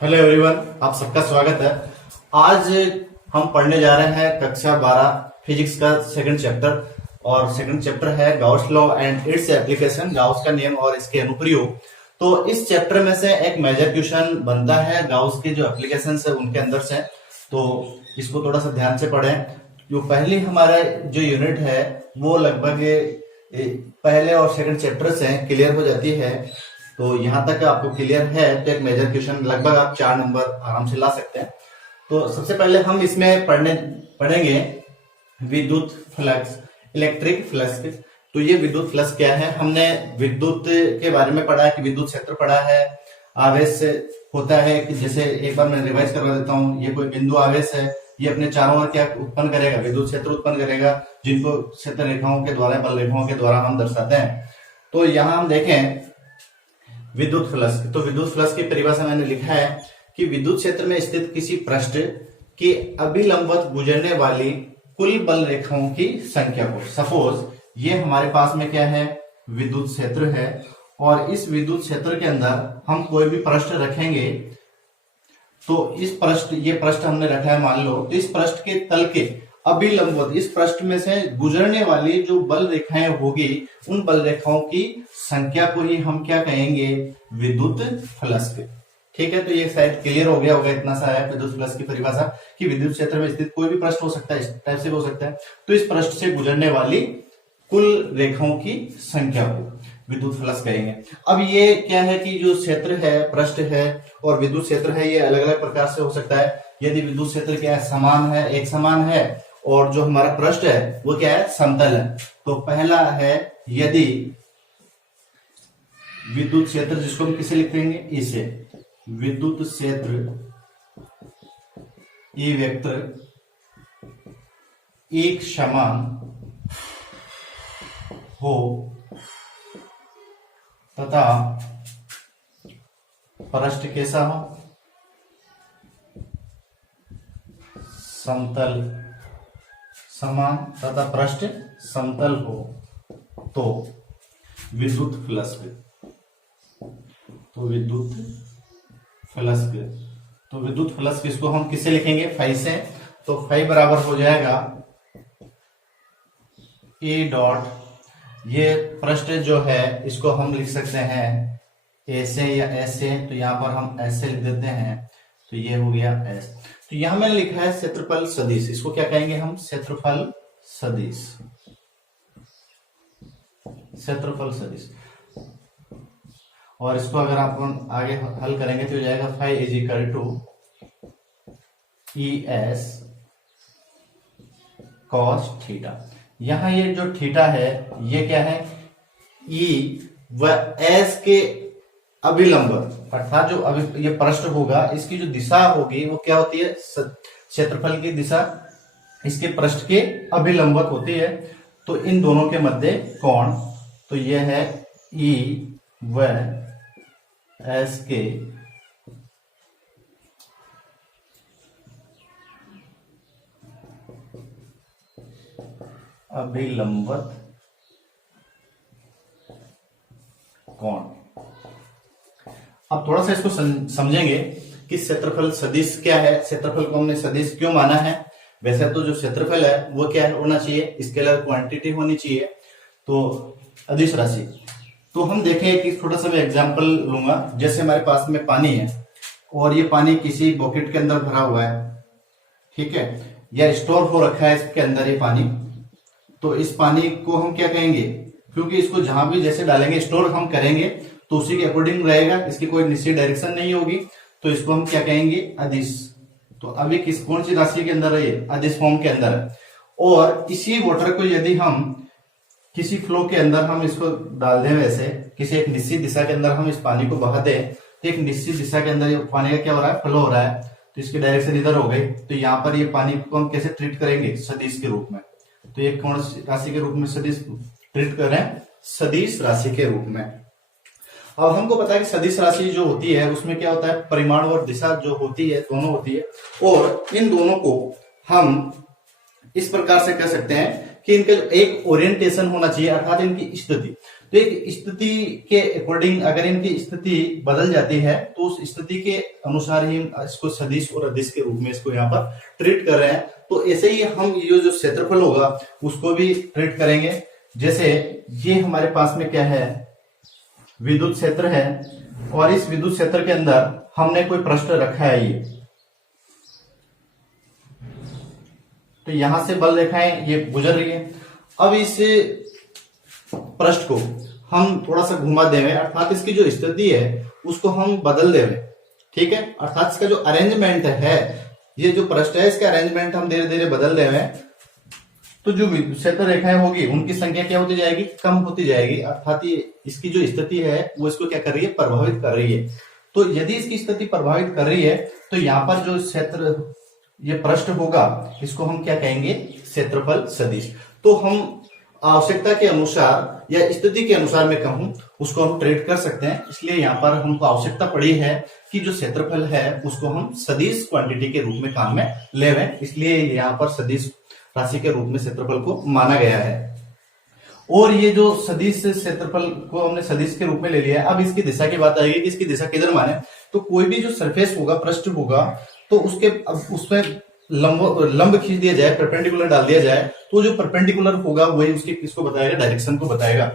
Hello everyone, आप सबका स्वागत है। आज हम पढ़ने जा रहे हैं कक्षा 12 फिजिक्स का सेकंड चैप्टर। और सेकंड चैप्टर है Gauss law and its application, Gauss का नियम और इसके अनुप्रयोग। तो इस चैप्टर में से एक मेजर क्वेश्चन बनता है गाउस के जो एप्लीकेशन है उनके अंदर से। तो इसको थोड़ा सा ध्यान से पढ़ें। जो पहली हमारा जो यूनिट है वो लगभग पहले और सेकंड चैप्टर से क्लियर हो जाती है। तो यहां तक आपको क्लियर है तो एक मेजर क्वेश्चन लगभग आप 4 नंबर आराम से ला सकते हैं। तो सबसे पहले हम इसमें पढ़ेंगे विद्युत फ्लक्स, इलेक्ट्रिक फ्लक्स। तो ये विद्युत फ्लक्स क्या है? हमने विद्युत के बारे में पढ़ा है कि विद्युत क्षेत्र पढ़ा है, आवेश होता है कि जैसे एक बार मैं रिवाइज करवा देता हूँ। ये कोई बिंदु आवेश है, ये अपने चारों ओर क्या उत्पन्न करेगा? विद्युत क्षेत्र उत्पन्न करेगा, जिनको क्षेत्र रेखाओं के द्वारा, बल रेखाओं के द्वारा हम दर्शाते हैं। तो यहाँ हम देखें विद्युत फ्लक्स। तो विद्युत फ्लक्स की परिभाषा मैंने लिखा है कि विद्युत क्षेत्र में स्थित किसी पृष्ठ के अभिलंबवत गुजरने वाली कुल बल रेखाओं की संख्या को। सपोज ये हमारे पास में क्या है? विद्युत क्षेत्र है, और इस विद्युत क्षेत्र के अंदर हम कोई भी पृष्ठ रखेंगे। तो इस पृष्ठ, ये पृष्ठ हमने रखा है मान लो, तो इस पृष्ठ के तल के अभिलंबवत, इस पृष्ठ में से गुजरने वाली जो बल रेखाएं होगी, उन बल रेखाओं की संख्या को ही हम क्या कहेंगे? विद्युत फ्लक्स। ठीक है, तो ये शायद क्लियर हो गया होगा। इतना सा है विद्युत फ्लक्स की परिभाषा कि विद्युत क्षेत्र में स्थित कोई भी पृष्ठ हो सकता है, इस टाइप से हो सकता है। तो इस पृष्ठ से गुजरने वाली कुल रेखाओं की संख्या को विद्युत फ्लक्स कहेंगे। अब ये क्या है कि जो क्षेत्र है, पृष्ठ है और विद्युत क्षेत्र है, ये अलग अलग प्रकार से हो सकता है। यदि विद्युत क्षेत्र क्या है? समान है, एक समान है, और जो हमारा पृष्ठ है वो क्या है? समतल है। तो पहला है यदि विद्युत क्षेत्र, जिसको हम किसे लिख देंगे? इसे विद्युत क्षेत्र ई वेक्टर एक समान हो तथा पृष्ठ कैसा हो? समतल, समान तथा पृष्ठ समतल हो तो विद्युत फ्लक्स। तो विद्युत फ्लक्स, तो विद्युत फ्लक्स इसको हम किससे लिखेंगे? फाई से। तो फाई बराबर हो जाएगा ए डॉट, ये पृष्ठ जो है इसको हम लिख सकते हैं ऐसे या ऐसे। तो यहां पर हम ऐसे लिख देते हैं, तो ये हो गया एस। तो यहां मैंने लिखा है क्षेत्रफल सदिश। इसको क्या कहेंगे हम? क्षेत्रफल सदिश, क्षेत्रफल सदिश। और इसको अगर आप आगे हल करेंगे तो हो जाएगा phi is equal to E S cos theta. यहां ये जो थीटा है ये क्या है? ई व एस के अभिलंब, अर्थात जो ये पृष्ठ होगा इसकी जो दिशा होगी वो क्या होती है? क्षेत्रफल की दिशा इसके पृष्ठ के अभिलंबवत होती है। तो इन दोनों के मध्य कोण, तो यह है ई व एस के अभिलंबवत कोण। अब थोड़ा सा इसको समझेंगे कि क्षेत्रफल सदिश क्या है। क्षेत्रफल को हमने सदिश क्यों माना है? वैसे तो जो क्षेत्रफल है वो क्या होना चाहिए? स्केलर क्वांटिटी होनी चाहिए, तो अदिश राशि। तो हम देखें कि थोड़ा सा मैं एग्जांपल लूंगा। जैसे हमारे पास में पानी है और ये पानी किसी बकेट के अंदर भरा हुआ है, ठीक है, या स्टोर हो रखा है इसके अंदर ये पानी। तो इस पानी को हम क्या कहेंगे? क्योंकि इसको जहां भी जैसे डालेंगे, स्टोर हम करेंगे, तो उसी के अकॉर्डिंग रहेगा, इसकी कोई निश्चित डायरेक्शन नहीं होगी। तो इसको हम क्या कहेंगे? अदिश। तो अभी कौन सी राशि के अंदर है? ये अदिश फॉर्म के अंदर है। और इसी वाटर को यदि हम किसी फ्लो के अंदर हम इसको डाल दें, वैसे किसी एक निश्चित दिशा के अंदर हम इस पानी को बहा दें, तो एक निश्चित दिशा के अंदर ये पानी का क्या हो रहा है? फ्लो हो रहा है। तो इसकी डायरेक्शन इधर हो गई। तो यहाँ पर ये पानी को हम कैसे ट्रीट करेंगे? सदिश के रूप में। तो ये कौन सी राशि के रूप में सदिश ट्रीट कर रहे हैं? सदिश राशि के रूप में। अब हमको पता है कि सदिश राशि जो होती है उसमें क्या होता है? परिमाण और दिशा जो होती है दोनों होती है, और इन दोनों को हम इस प्रकार से कह सकते हैं कि इनका एक ओरिएंटेशन होना चाहिए, अर्थात इनकी स्थिति। तो एक स्थिति के अकॉर्डिंग अगर इनकी स्थिति बदल जाती है तो उस स्थिति के अनुसार ही हम इसको सदिश और अदिश के रूप में इसको यहाँ पर ट्रीट कर रहे हैं। तो ऐसे ही हम ये जो क्षेत्रफल होगा उसको भी ट्रीट करेंगे। जैसे ये हमारे पास में क्या है, विद्युत क्षेत्र है, और इस विद्युत क्षेत्र के अंदर हमने कोई पृष्ठ रखा है ये, तो यहां से बल रेखाएं ये गुजर रही है। अब इस पृष्ठ को हम थोड़ा सा घुमा देवे, अर्थात इसकी जो स्थिति है उसको हम बदल देवे, ठीक है। अर्थात इसका जो अरेंजमेंट है, ये जो पृष्ठ है इसका अरेंजमेंट हम धीरे धीरे बदल देवे, तो जो क्षेत्र रेखाएं होगी उनकी संख्या क्या होती जाएगी, कम होती जाएगी। अर्थात ये इसकी जो स्थिति है वो इसको क्या कर रही है, प्रभावित कर रही है। तो यदि इसकी स्थिति प्रभावित कर रही है तो यहाँ पर जो क्षेत्र ये पृष्ठ होगा इसको हम क्या कहेंगे, क्षेत्रफल सदिश। तो हम आवश्यकता के अनुसार या स्थिति के अनुसार मैं कहूं उसको हम ट्रीट कर सकते हैं। इसलिए यहाँ पर हमको आवश्यकता पड़ी है कि जो क्षेत्रफल है उसको हम सदिश क्वांटिटी के रूप में काम में लेवें, इसलिए यहाँ पर सदिश राशि के रूप में क्षेत्रफल को माना गया है। और ये जो सदिश क्षेत्रफल को हमने सदिश के रूप में ले लिया है, अब इसकी दिशा की बात आएगी कि इसकी दिशा किधर माने। तो कोई भी जो सरफेस होगा, पृष्ठ होगा, तो उसके अब उसमें लंब खींच दिया जाए, परपेंडिकुलर डाल दिया जाए, तो जो परपेंडिकुलर होगा वही उसके किसको बताएगा, डायरेक्शन को बताएगा।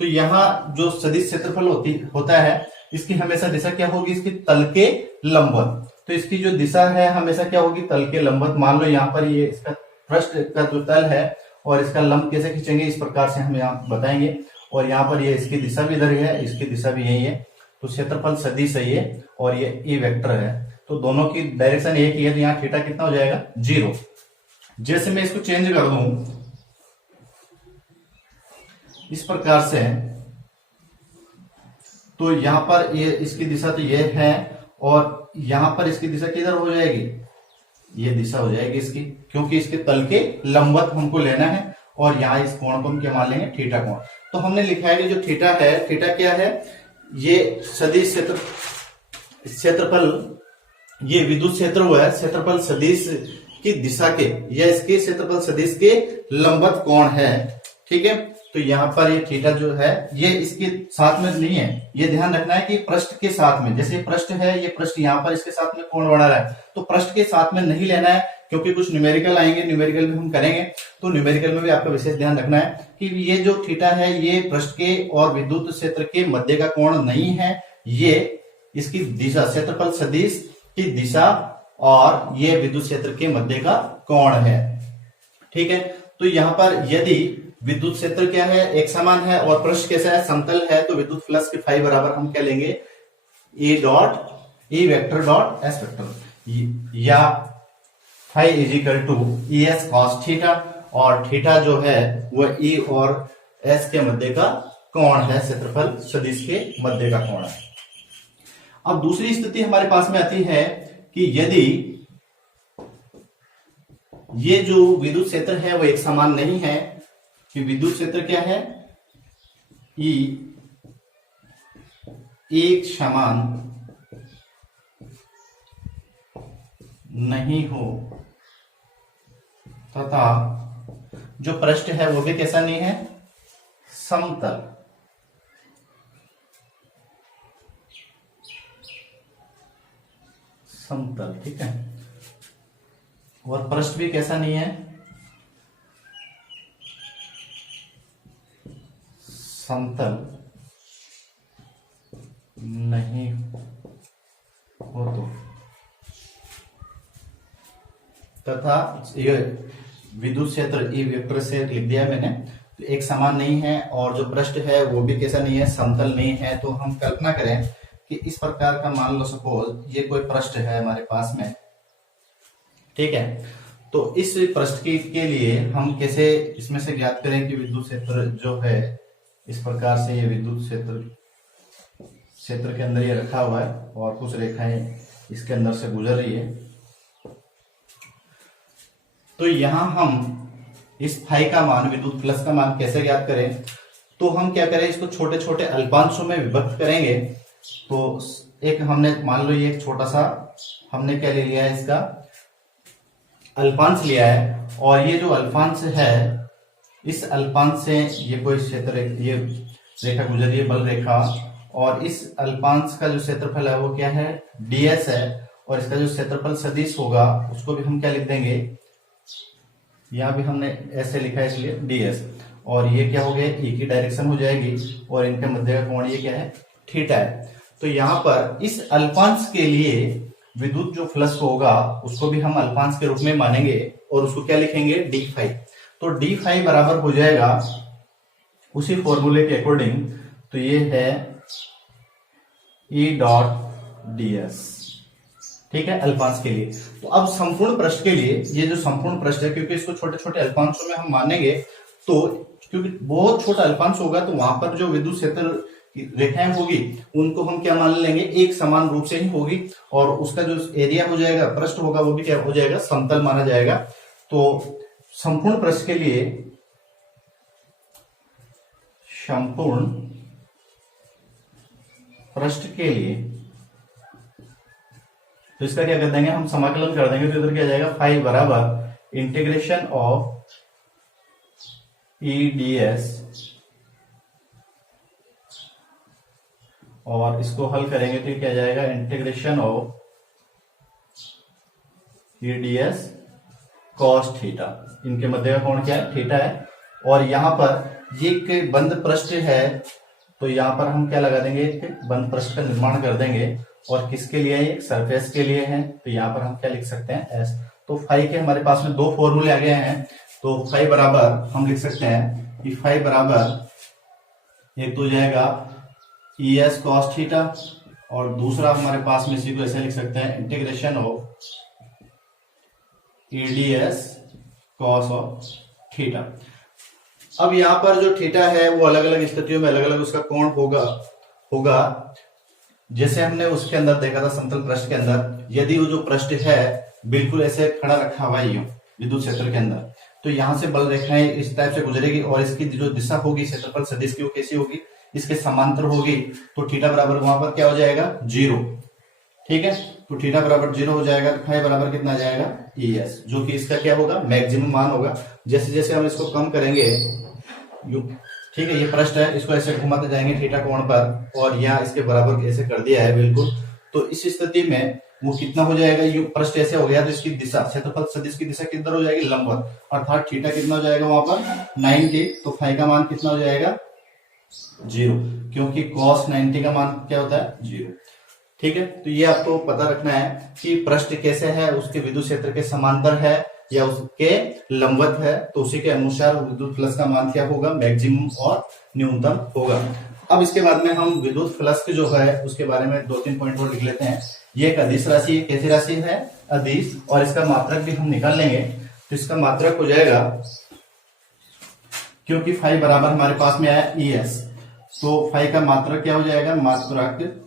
तो यहाँ जो सदिश क्षेत्रफल होता है इसकी हमेशा दिशा क्या होगी, इसकी तल के लंबवत। तो इसकी जो दिशा है हमेशा क्या होगी, तल के लंबवत। मान लो यहाँ पर ये इसका पृष्ठ का जो तल है और इसका लंब कैसे खींचेंगे, इस प्रकार से हम यहाँ बताएंगे। और यहाँ पर ये इसकी दिशा भी इधर है, इसकी दिशा भी यही है, तो क्षेत्रफल सदिश है ये, और ये ई वेक्टर है, तो दोनों की डायरेक्शन एक ही है। तो यहाँ थीटा कितना हो जाएगा, 0। जैसे मैं इसको चेंज कर दूं इस प्रकार से, तो यहां पर ये इसकी दिशा तो ये है, और यहां पर इसकी दिशा किधर हो जाएगी, ये दिशा हो जाएगी इसकी, क्योंकि इसके तल के लंबवत हमको लेना है। और यहाँ इस कोण को हम क्या मान लेंगे, थीटा कोण। तो हमने लिखा है कि जो थीटा है, थीटा क्या है, ये सदिश क्षेत्रफल, ये विद्युत क्षेत्र हुआ है, क्षेत्रफल सदिश की दिशा के या इसके क्षेत्रफल सदिश के लंबवत कोण है, ठीक है। तो यहाँ पर ये थीटा जो है ये इसके साथ में नहीं है, ये ध्यान रखना है कि पृष्ठ के साथ में, जैसे पृष्ठ है, ये पृष्ठ यहाँ पर इसके साथ में कोण बना रहा है, तो पृष्ठ के साथ में नहीं लेना है, क्योंकि कुछ न्यूमेरिकल आएंगे, न्यूमेरिकल में हम करेंगे, तो न्यूमेरिकल में भी आपका विशेष ध्यान रखना है कि ये जो थीटा है ये पृष्ठ के और विद्युत क्षेत्र के मध्य का कोण नहीं है, ये इसकी दिशा, क्षेत्रफल सदिश की दिशा और ये विद्युत क्षेत्र के मध्य का कोण है, ठीक है। तो यहाँ पर यदि विद्युत क्षेत्र क्या है, एक समान है, और पृष्ठ कैसा है, समतल है, तो विद्युत फ्लक्स के फाई बराबर हम क्या लेंगे, E vector dot S vector, या phi is equal to E S cos theta, और थीटा जो है वो ई और एस के मध्य का कोण है, क्षेत्रफल सदिश के मध्य का कोण है। अब दूसरी स्थिति हमारे पास में आती है कि यदि ये जो विद्युत क्षेत्र है वो एक समान नहीं है, कि विद्युत क्षेत्र क्या है, ई एक समान नहीं हो, तथा जो पृष्ठ है वो भी कैसा नहीं है, समतल। समतल, ठीक है, और पृष्ठ भी कैसा नहीं है, समतल नहीं हो, तो तथा ये विद्युत क्षेत्र ई वेक्टर से लिख दिया मैंने, तो एक समान नहीं है, और जो पृष्ठ है वो भी कैसा नहीं है, समतल नहीं है। तो हम कल्पना करें कि इस प्रकार का, मान लो सपोज ये कोई पृष्ठ है हमारे पास में, ठीक है। तो इस पृष्ठ के लिए हम कैसे इसमें से ज्ञात करें कि विद्युत क्षेत्र जो है, इस प्रकार से ये विद्युत क्षेत्र के अंदर ये रखा हुआ है और कुछ रेखाएं इसके अंदर से गुजर रही है। तो यहां हम इस फाई का मान, विद्युत फ्लक्स का मान कैसे ज्ञात करें, तो हम क्या करें, इसको छोटे छोटे अल्पांशों में विभक्त करेंगे। तो एक हमने, मान लो ये एक छोटा सा हमने क्या ले लिया है, इसका अल्पांश लिया है, और ये जो अल्पांश है, इस अल्पांश से ये कोई क्षेत्र, ये रेखा गुजर रही है, बल रेखा, और इस अल्पांश का जो क्षेत्रफल है वो क्या है, ds है, और इसका जो क्षेत्रफल सदिश होगा उसको भी हम क्या लिख देंगे, यहाँ भी हमने ऐसे लिखा है इसलिए ds, और ये क्या हो गया, e की डायरेक्शन हो जाएगी, और इनके मध्य का कोण ये क्या है, थीटा है। तो यहाँ पर इस अल्पांश के लिए विद्युत जो फ्लक्स होगा उसको भी हम अल्पांश के रूप में मानेंगे, और उसको क्या लिखेंगे, डी फाई। तो डी फाई बराबर हो जाएगा उसी फॉर्मूले के अकॉर्डिंग, तो ये है ई डॉट डी एस, ठीक है, अल्पांश के लिए। तो अब संपूर्ण पृष्ठ के लिए, ये जो संपूर्ण पृष्ठ है, क्योंकि इसको छोटे छोटे अल्पांशों में हम मानेंगे, तो क्योंकि बहुत छोटा अल्पांश होगा तो वहां पर जो विद्युत क्षेत्र रेखाएं होगी उनको हम क्या मान लेंगे, एक समान रूप से ही होगी, और उसका जो एरिया हो जाएगा, पृष्ठ होगा, वो भी क्या हो जाएगा, समतल माना जाएगा। तो संपूर्ण पृष्ठ के लिए, संपूर्ण पृष्ठ के लिए, तो इसका क्या कर देंगे, हम समाकलन कर देंगे, तो इधर क्या जाएगा, फाई बराबर integration of E D S, और इसको हल करेंगे तो क्या जाएगा, integration of E D S cos theta. इनके मध्य का कोण क्या है, थीटा है, और यहां पर ये एक बंद पृष्ठ है, तो यहां पर हम क्या लगा देंगे, एक बंद पृष्ठ का निर्माण कर देंगे, और किसके लिए है, एक सरफेस के लिए है, तो यहां पर हम क्या लिख सकते हैं, एस। तो फाई के हमारे पास में दो फॉर्मूले आ गए हैं, तो फाई बराबर हम लिख सकते हैं कि फाई बराबर एक तो जाएगा ई एस कॉस थीटा, और दूसरा हमारे पास में इसी को ऐसे लिख सकते हैं, integration of E D S cos of theta. अब यहां पर जो थीटा है वो अलग अलग स्थितियों में अलग अलग उसका कोण होगा। जैसे हमने उसके अंदर देखा था समतल पृष्ठ के अंदर, यदि वो जो पृष्ठ है बिल्कुल ऐसे खड़ा रखा हुआ है विद्युत क्षेत्र के अंदर, तो यहां से बल रेखाएं इस टाइप से गुजरेगी, और इसकी जो दिशा होगी क्षेत्रफल सदिश की, वो कैसी होगी, इसके समांतर होगी, तो थीटा बराबर वहां पर क्या हो जाएगा, 0, ठीक है। तो थीटा बराबर 0 हो जाएगा, फाई बराबर कितना आ जाएगा, ई एस, जो कि इसका क्या होगा, मैक्सिमम मान होगा। जैसे जैसे हम इसको कम करेंगे, ठीक है, ये पृष्ठ है, इसको ऐसे घुमाते जाएंगे थीटा कोण पर, और यहाँ इसके बराबर ऐसे कर दिया है बिल्कुल, तो इस स्थिति में वो कितना हो जाएगा, ये पृष्ठ ऐसे हो गया, तो इसकी दिशा, क्षेत्रफल सदिश की दिशा किधर हो जाएगी, लंबवत, अर्थात थीटा कितना हो जाएगा वहां पर 90, तो फाई का मान कितना हो जाएगा, 0, क्योंकि cos 90 का मान क्या होता है, 0, ठीक है। तो ये आपको पता रखना है कि पृष्ठ कैसे है, उसके विद्युत क्षेत्र के समांतर है या उसके लंबवत है, तो उसी के अनुसार विद्युत फ्लक्स का मान क्या होगा, मैक्सिमम और न्यूनतम होगा। अब इसके बाद में हम विद्युत फ्लक्स जो है उसके बारे में 2-3 पॉइंट और लिख लेते हैं। ये एक अदिश राशि, कैसी राशि है, अदिश, और इसका मात्रक भी हम निकाल लेंगे, तो इसका मात्रक हो जाएगा, क्योंकि फाई बराबर हमारे पास में आया ई एस, तो फाई का मात्रक क्या हो जाएगा, मात्रक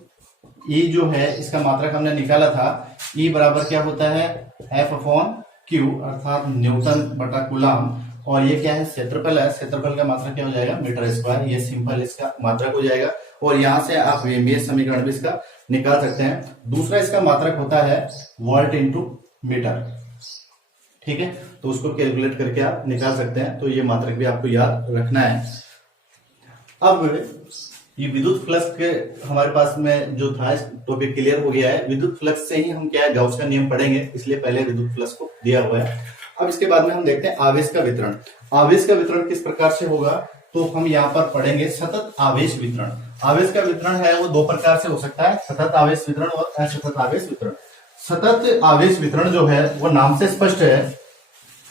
ई जो है इसका मात्रक हमने निकाला था, ई बराबर क्या होता है, एफ अपॉन क्यू, अर्थात न्यूटन बटा कूलम, और ये क्या है, क्षेत्रफल है, क्षेत्रफल का मात्रक क्या हो जाएगा, मीटर स्क्वायर, ये सिंपल इसका मात्रक हो जाएगा, और यहां से आप ये समीकरण भी इसका निकाल सकते हैं। दूसरा इसका मात्रक होता है वोल्ट इंटू मीटर, ठीक है, तो उसको कैलकुलेट करके आप निकाल सकते हैं, तो ये मात्रक भी आपको याद रखना है। अब ये विद्युत फ्लक्स के हमारे पास में जो था, टॉपिक क्लियर हो गया है। विद्युत फ्लक्स से ही हम क्या है, गाउस का नियम पढ़ेंगे, इसलिए पहले विद्युत फ्लक्स को दिया हुआ है। अब इसके बाद में हम देखते हैं आवेश का वितरण। आवेश का वितरण किस प्रकार से होगा, तो हम यहाँ पर पढ़ेंगे सतत आवेश वितरण। आवेश का वितरण है वो दो प्रकार से हो सकता है, सतत आवेश वितरण और असतत आवेश वितरण। सतत आवेश वितरण जो है वो नाम से स्पष्ट है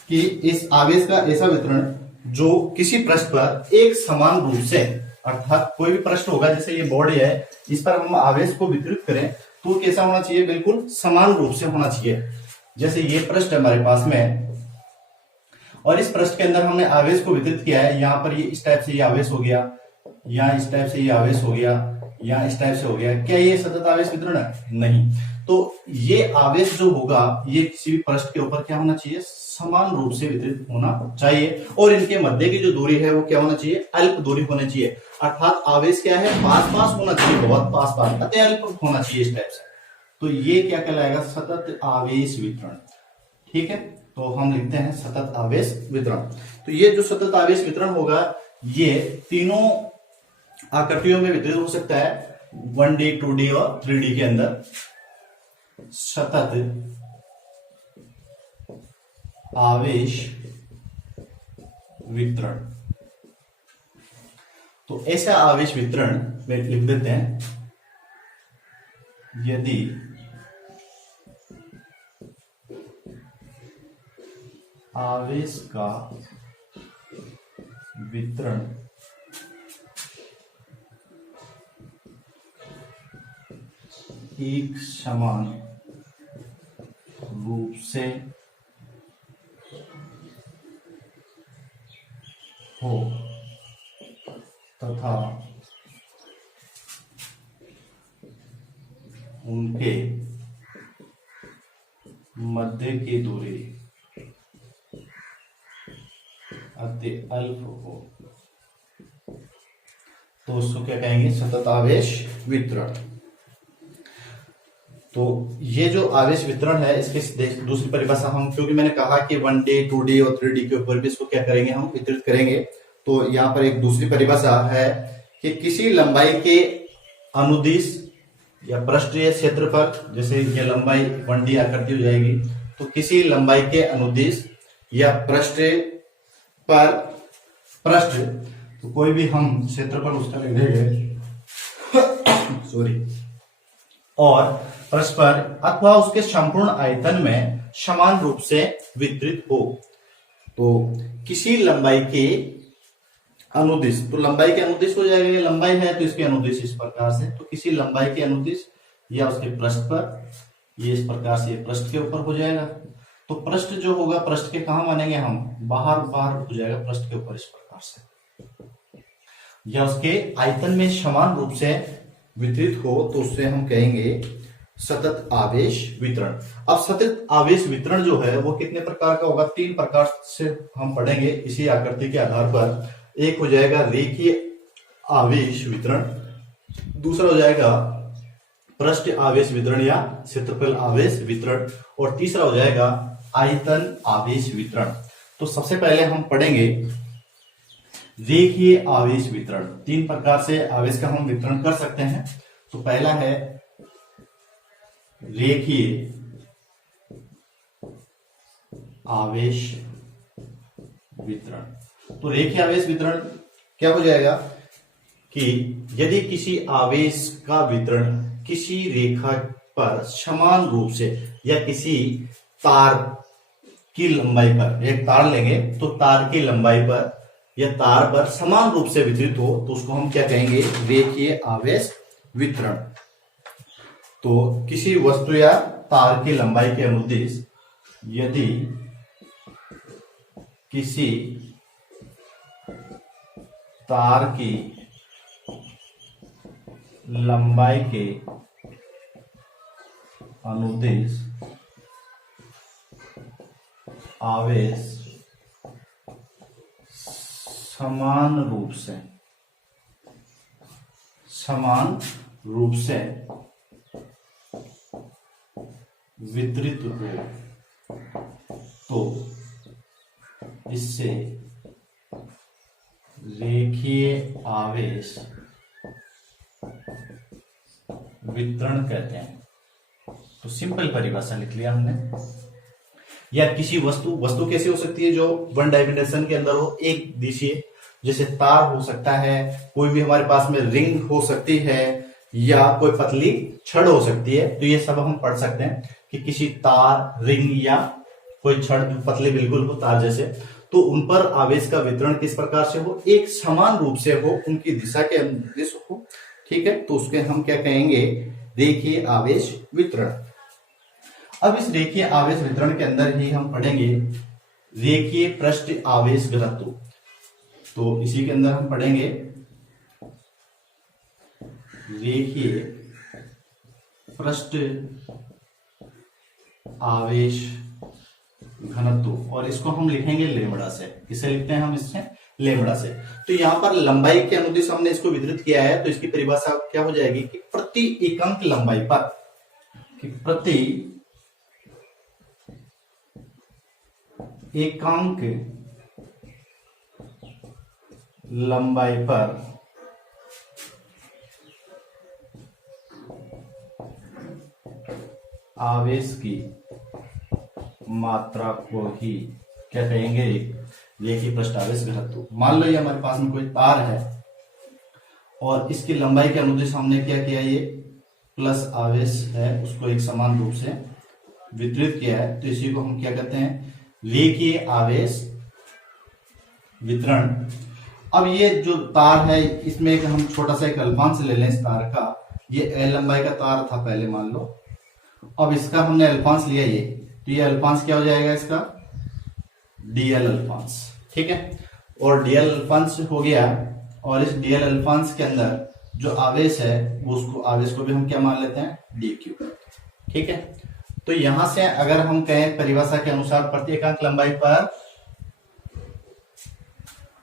कि इस आवेश का ऐसा वितरण जो किसी पृष्ठ पर एक समान रूप से, अर्थात कोई भी पृष्ठ होगा, जैसे ये बॉडी है, इस पर हम आवेश को वितरित करें तो कैसा होना चाहिए, बिल्कुल समान रूप से होना चाहिए। जैसे ये पृष्ठ है हमारे पास में, और इस पृष्ठ के अंदर हमने आवेश को वितरित किया है। यहाँ पर ये इस टाइप से ये आवेश हो गया, यहाँ इस टाइप से ये आवेश हो गया, यहाँ इस टाइप से हो गया। क्या ये सतत आवेश वितरण है? नहीं। तो ये आवेश जो होगा ये किसी भी पृष्ठ के ऊपर क्या होना चाहिए, समान रूप से वितरित होना चाहिए, और इनके मध्य की जो दूरी है वो क्या होना चाहिए, अल्प दूरी होनी चाहिए। अर्थात आवेश क्या है, पास पास होना चाहिए, बहुत पास पास, अति अल्प होना चाहिए इस टाइप से। तो ये क्या कहलाएगा, सतत आवेश वितरण। ठीक है, तो हम लिखते हैं सतत आवेश वितरण। तो ये जो सतत आवेश वितरण होगा, ये तीनों आकृतियों में वितरित हो सकता है 1D 2D और 3D के अंदर। सतत आवेश वितरण, तो ऐसा आवेश वितरण में लिख देते हैं, यदि आवेश का वितरण एक समान रूप से हो तथा उनके मध्य की दूरी अति अल्प हो, तो उसको क्या कहेंगे? सतत आवेश वितरण। तो ये जो आवेश वितरण है, इसकी दूसरी परिभाषा हम, क्योंकि मैंने कहा कि 1D 2D और 3D के ऊपर भी इसको क्या करेंगे, हम वितरित करेंगे, तो यहाँ पर एक दूसरी परिभाषा है कि किसी लंबाई के अनुदिश या पृष्ठीय क्षेत्रफल, जैसे ये लंबाई 1D आकृति हो जाएगी, तो किसी लंबाई के अनुदिश या पृष्ठ पर पृष्ठ, तो कोई भी हम क्षेत्रफल उसका लिख देंगे सॉरी, और पृष्ठ पर अथवा उसके संपूर्ण आयतन में समान रूप से वितरित हो। तो किसी लंबाई के अनुदिश, तो लंबाई के अनुदिश हो जाएगा, ये लंबाई है तो इसके अनुदिश इस प्रकार से, तो किसी लंबाई के अनुदिश या उसके पृष्ठ पर, ये इस प्रकार से पृष्ठ के ऊपर हो जाएगा। तो पृष्ठ जो होगा, पृष्ठ के कहां मानेंगे हम? बाहर बाहर हो जाएगा पृष्ठ के ऊपर इस प्रकार से, या उसके आयतन में समान रूप से वितरित हो, तो उससे हम कहेंगे सतत आवेश वितरण। अब सतत आवेश वितरण जो है वो कितने प्रकार का होगा? 3 प्रकार से हम पढ़ेंगे इसी आकृति के आधार पर। एक हो जाएगा रेखीय आवेश वितरण, दूसरा हो जाएगा पृष्ठ आवेश वितरण या क्षेत्रफल आवेश वितरण, और तीसरा हो जाएगा आयतन आवेश वितरण। तो सबसे पहले हम पढ़ेंगे रेखीय आवेश वितरण। 3 प्रकार से आवेश का हम वितरण कर सकते हैं। तो पहला है रेखीय आवेश वितरण। तो रेखीय आवेश वितरण क्या हो जाएगा कि यदि किसी आवेश का वितरण किसी रेखा पर समान रूप से या किसी तार की लंबाई पर, एक तार लेंगे तो तार की लंबाई पर या तार पर समान रूप से वितरित हो, तो उसको हम क्या कहेंगे? रेखीय आवेश वितरण। तो किसी वस्तु या तार की लंबाई के अनुदिश यदि किसी तार की लंबाई के अनुदिश आवेश समान रूप से वितरित हो, तो इससे रेखीय आवेश वितरण कहते हैं। तो सिंपल परिभाषा लिख लिया हमने। या किसी वस्तु कैसी हो सकती है? जो 1 डायमेंशन के अंदर हो, एक दिशीय, जैसे तार हो सकता है, कोई भी हमारे पास में रिंग हो सकती है, या कोई पतली छड़ हो सकती है। तो ये सब हम पढ़ सकते हैं कि किसी तार, रिंग या कोई छड़ जो पतली बिल्कुल हो तार जैसे, तो उन पर आवेश का वितरण किस प्रकार से हो? एक समान रूप से हो, उनकी दिशा के अनुदिश हो। ठीक है, तो उसके हम क्या कहेंगे? रेखीय आवेश वितरण। अब इस रेखीय आवेश वितरण के अंदर ही हम पढ़ेंगे रेखीय पृष्ठ आवेश घनत्व। तो इसी के अंदर हम पढ़ेंगे रेखीय पृष्ठ आवेश घनत्व, और इसको हम लिखेंगे लेमड़ा से। किसे लिखते हैं हम? इससे लेमड़ा से। तो यहां पर लंबाई के अनुदिश हमने इसको वितरित किया है, तो इसकी परिभाषा क्या हो जाएगी कि प्रति एकांक लंबाई पर, कि प्रति एकांक लंबाई पर आवेश की मात्रा को ही क्या कहेंगे, रेखीय पृष्ठ आवेश घनत्व। मान लो ये हमारे पास में कोई तार है और इसकी लंबाई के अनुदिश हमने क्या किया, ये प्लस आवेश है उसको एक समान रूप से वितरित किया है, तो इसी को हम क्या कहते हैं, रेखीय आवेश वितरण। अब ये जो तार है इसमें एक हम छोटा सा एक अल्पांश ले लें इस तार का, ये एल लंबाई का तार था पहले मान लो, अब इसका हमने अल्पांश लिया ये, तो ये अल्पांश क्या हो जाएगा इसका, डीएल अल्पांश। ठीक है, और डीएल अल्पांश हो गया, और इस डीएल अल्पांश के अंदर जो आवेश है वो उसको आवेश को भी हम क्या मान लेते हैं, डी क्यू। ठीक है, तो यहां से अगर हम कहें परिभाषा के अनुसार प्रति एकांक लंबाई पर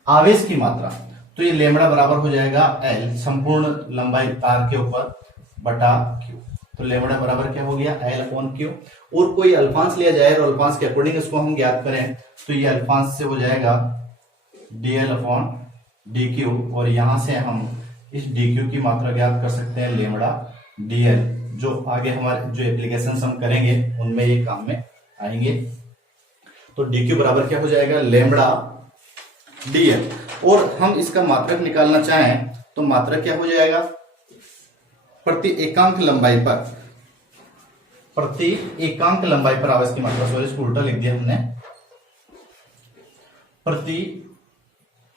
आवेश की मात्रा, तो ये लेमड़ा बराबर हो जाएगा एल संपूर्ण लंबाई तार के ऊपर बटा क्यू। तो लेमड़ा बराबर क्या हो गया, एल अपॉन क्यू। और कोई अल्पांश लिया जाए और अल्पांश के अकॉर्डिंग इसको हम ज्ञात करें, तो ये अल्पांश से हो जाएगा डीएल अपॉन डी क्यू, और यहां से हम इस डी क्यू की मात्रा ज्ञात कर सकते हैं लेमड़ा डीएल, जो आगे हमारे जो एप्लीकेशन हम करेंगे उनमें ये काम में आएंगे। तो डी क्यू बराबर क्या हो जाएगा, लेमड़ा डीएल। और हम इसका मात्रक निकालना चाहें तो मात्रक क्या हो जाएगा, प्रति एकांक लंबाई पर, प्रति एकांक लंबाई पर आवेश की मात्रा, सॉरी इसको उल्टा लिख दिया हमने, प्रति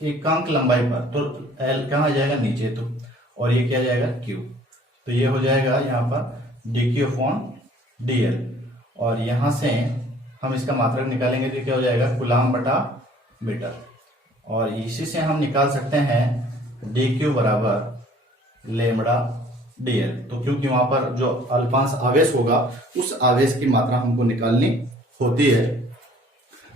एकांक लंबाई पर, तो एल कहां आ जाएगा नीचे, तो और ये क्या जाएगा क्यू, तो ये हो जाएगा यहां पर डी क्यू अपॉन डीएल, और यहां से हम इसका मात्रक निकालेंगे तो क्या हो जाएगा, कूलाम बटा मीटर, और इसी से हम निकाल सकते हैं डी क्यू बराबर लेमड़ा डीएल। तो क्योंकि वहां पर जो अल्पांश आवेश होगा उस आवेश की मात्रा हमको निकालनी होती है।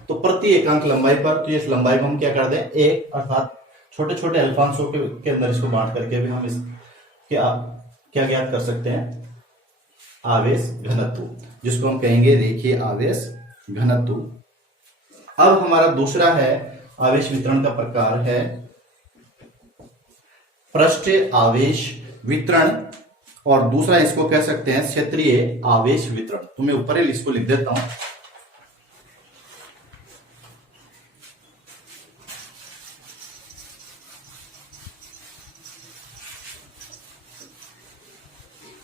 तो प्रति एकांक लंबाई पर, तो इस लंबाई को हम क्या कर दें, एक, अर्थात छोटे छोटे अल्पांशों के अंदर इसको बांट करके भी हम इस क्या ज्ञात कर सकते हैं, आवेश घनत्व, जिसको हम कहेंगे रेखीय आवेश घनत्व। अब हमारा दूसरा है आवेश वितरण का प्रकार है पृष्ठ आवेश वितरण, और दूसरा इसको कह सकते हैं क्षेत्रीय आवेश वितरण। तो मैं ऊपर इसको लिख देता हूं,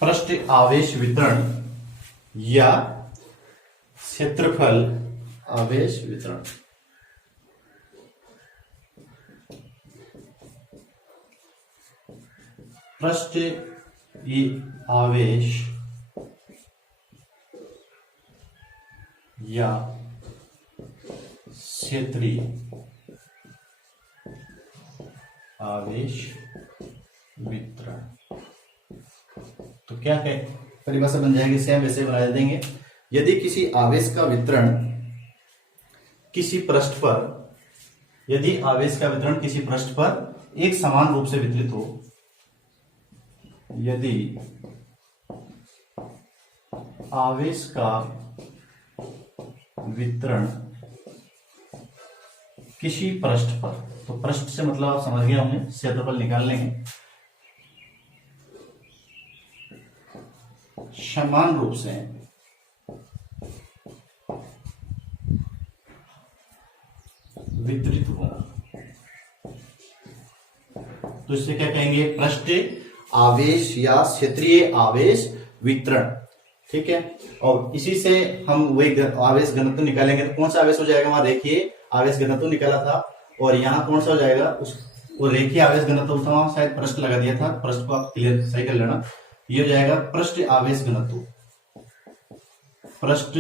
पृष्ठ आवेश वितरण या क्षेत्रफल आवेश वितरण। पृष्ठ आवेश या क्षेत्रीय आवेश वितरण, तो क्या कहें, परिभाषा बन जाएगी सेम वैसे बना देंगे। यदि किसी आवेश का वितरण किसी पृष्ठ पर, यदि आवेश का वितरण किसी पृष्ठ पर एक समान रूप से वितरित हो, यदि आवेश का वितरण किसी पृष्ठ पर, तो पृष्ठ से मतलब आप समझ गए होंगे, क्षेत्रफल निकाल लेंगे, समान रूप से वितरित हो, तो इससे क्या कहेंगे, पृष्ठ आवेश या क्षेत्रीय आवेश वितरण। ठीक है, और इसी से हम वही आवेश घनत्व निकालेंगे, तो कौन सा आवेश हो जाएगा, वहां रेखीय आवेश घनत्व निकाला था, और यहाँ कौन सा हो जाएगा, वो रेखीय आवेश घनत्व था, वहां शायद पृष्ठ लगा दिया था, पृष्ठ को आप क्लियर सही कर लेना, ये हो जाएगा पृष्ठ आवेश घनत्व, पृष्ठ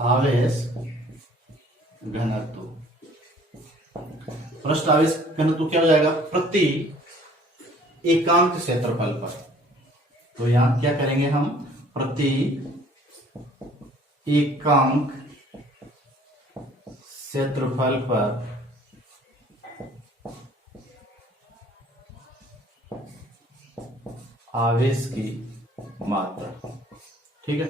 आवेश घनत्व। पृष्ठ आवेश घनत्व क्या हो जाएगा, प्रति एकांक क्षेत्रफल पर, तो यहां क्या करेंगे हम, प्रति एकांक क्षेत्रफल पर आवेश की मात्रा। ठीक है,